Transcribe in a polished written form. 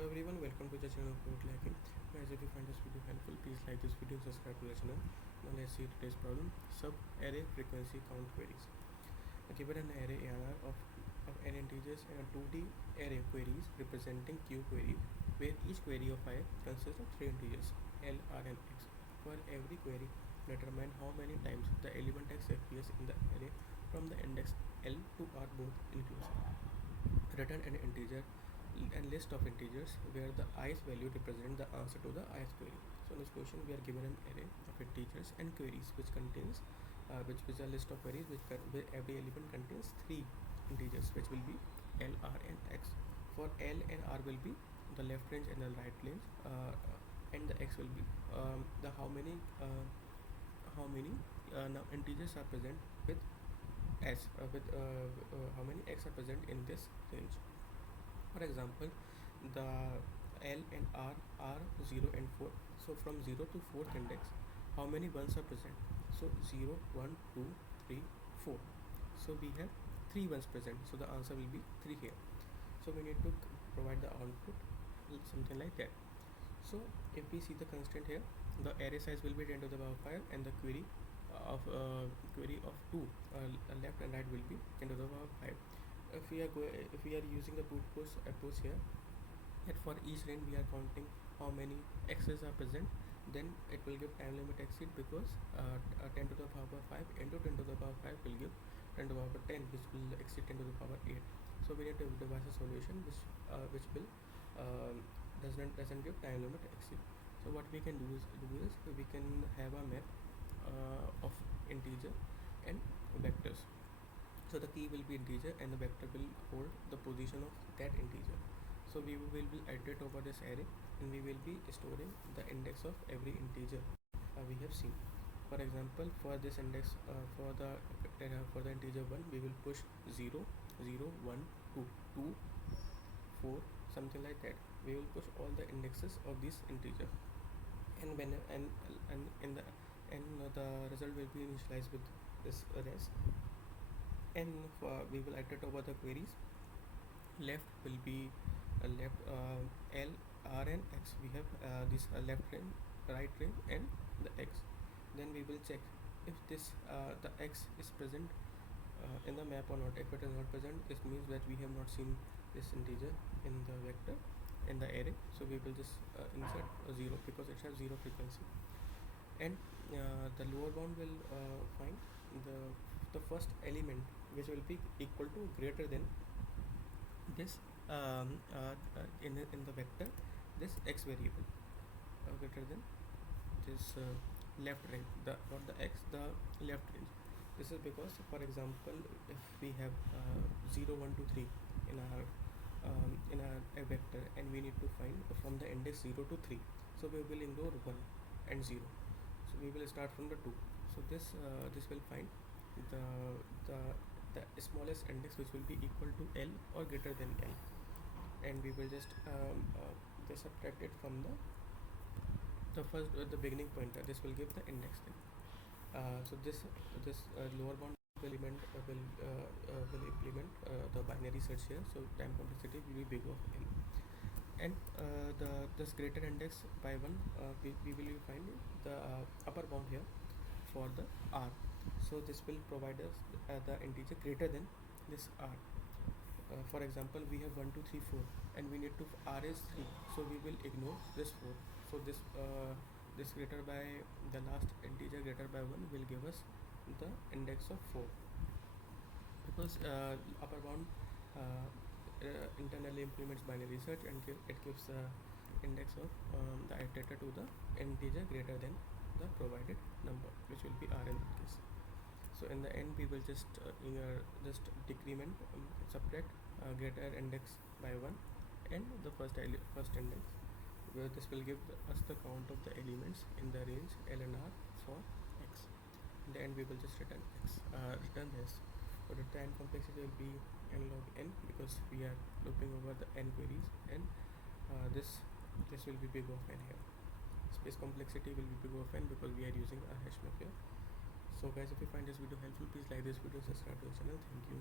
Hello everyone, welcome to the channel of Code Hacking. Guys, if you find this video helpful, please like this video and subscribe to the channel. Now let's see today's problem. Sub-array frequency count queries. Given an array ARR of n integers and a 2D array queries representing Q query, where each query of I consists of 3 integers L, R and X. For every query, determine how many times the element X appears in the array from the index L to R both inclusive. Return an integer and list of integers where the ith value represents the answer to the ith query. So in this question we are given an array of integers and queries which contains which is a list of queries where every element contains 3 integers which will be L, R and X. For L and R will be the left range and the right range, and the X will be the how many now integers are present with S how many X are present in this range. For example, the L and R are 0 and 4. So from 0 to 4th index, how many ones are present? So 0, 1, 2, 3, 4. So we have 3 ones present. So the answer will be 3 here. So we need to provide the output something like that. So if we see the constraint here, the array size will be 10 to the power 5 and the query of 2 left and right will be 10 to the power 5. If we are using the brute force approach here, and for each range we are counting how many x's are present, then it will give time limit exceed because 10 to the power 5 into 10 to the power 5 will give 10 to the power 10, which will exceed 10 to the power 8. So we need to devise a solution which will doesn't give time limit exceed. So what we can do is we can have a map of integer and vectors. So the key will be integer and the vector will hold the position of that integer. So we will be iterate over this array and we will be storing the index of every integer we have seen. For example, for this index for the integer 1 we will push 0, 0, 1, 2, 2, 4, something like that. We will push all the indexes of this integer, and when the result will be initialized with this res. And we will iterate over the queries. Left will be left L, R and X. We have this left range, right range and the X. Then we will check if this the X is present in the map or not. If it is not present, it means that we have not seen this integer in the vector in the array. So we will just insert a 0 because it has 0 frequency. And the lower bound will find the first element which will be equal to greater than this in the vector, this x variable greater than this left range, the x, the left range. This is because, for example, if we have 0, 1, 2, 3 in a vector and we need to find from the index 0 to 3, so we will ignore 1 and 0. So we will start from the 2. So this will find the smallest index which will be equal to L or greater than L, and we will just subtract it from the beginning pointer. This will give the index then. So this lower bound element will implement the binary search here. So time complexity will be big of L, and this greater index by 1 we will find the upper bound here for the R. So this will provide us the integer greater than this R. For example, we have 1, 2, 3, 4 and we need to R is 3, so we will ignore this 4. So this greater by the last integer greater by 1 will give us the index of 4, because upper bound internally implements binary search and it gives the index of the iterator to the integer greater than the provided number, which will be R in that case. So in the end we will just decrement subtract greater index by 1 and the first index, where this will give us the count of the elements in the range L and R for X. In the end we will just return this. So the time complexity will be n log n because we are looping over the n queries, and this will be big of n here. Space complexity will be big of n because we are using a hash map here. So guys, if you find this video helpful, please like this video, subscribe to the channel. Thank you.